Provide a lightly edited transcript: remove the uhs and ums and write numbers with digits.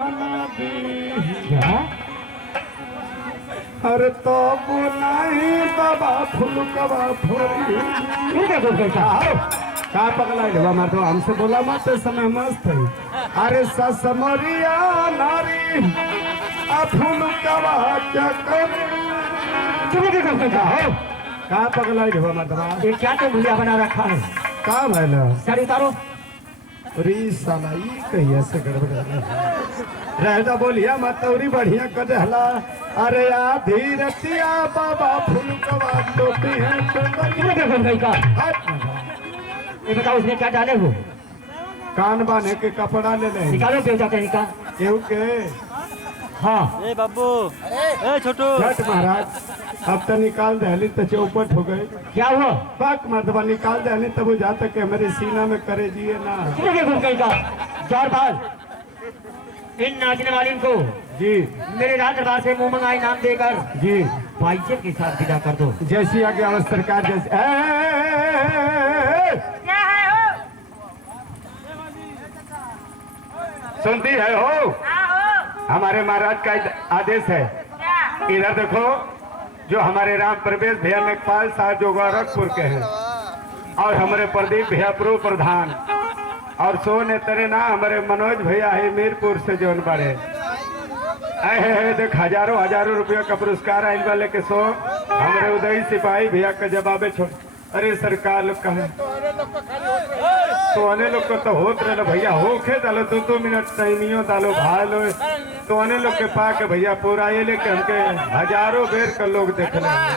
क्या? अरे तो नहीं बाबा फुलकवा फोरी का पगला ढेवा मार तो हमसे बोला मत समय मस्त है। अरे ससमरिया नारी फुलकवा क्या करे का पगला ढेवा मार दबा ये क्या तो भुजिया बना रखा है? का भैला साड़ी उतारो। री साला ई कहिया से गड़बड़ रहता बोलिया मतौरी बढ़िया कदहला। अरे आधी रतिया बाबा फुलकवा टोपी है ये बताओ उसने क्या डाले हो? कान बांधे के कपड़ा ले ले निकालो क्यों जाते निकाल। केहू के हाँ ए बाबू ए छोटू झट महाराज अब तो निकाल दहली तो चौपट हो गए। क्या हुआ? पाक मर्दबा निकाल दहली तब वो जाता कि हमारे सीना में करे जिए ना। चार बार इन नाचने वाली को जी मेरे राज दरबार से मुंह मंगाई नाम देकर जी बाइजत के साथ विदा कर दो। जैसी आगे आवाज सरकार जैसे क्या है हो? सुनती है हो हाँ हो हमारे महाराज का आदेश है। क्या? इधर देखो जो हमारे राम प्रवेश भैया नेकपाल साहब जो गोरखपुर के हैं और हमारे प्रदीप भैया प्रो प्रधान और सोने तेरे ना हमारे मनोज भैया है मीरपुर से जोन बड़े है देख हजारों रुपया का पुरस्कार आइल वाले के सो हमारे उदय सिपाही भैया का जवाबे छोड़। अरे सरकार लोग कहे तो अने लोग को तो होत रहे भैया होके डालो 2 मिनट टाइमियो डालो भालो तो अने लोग के पा के भैया पूरा ये लेके हमके हजारों बेर का लोग देख रहे हैं।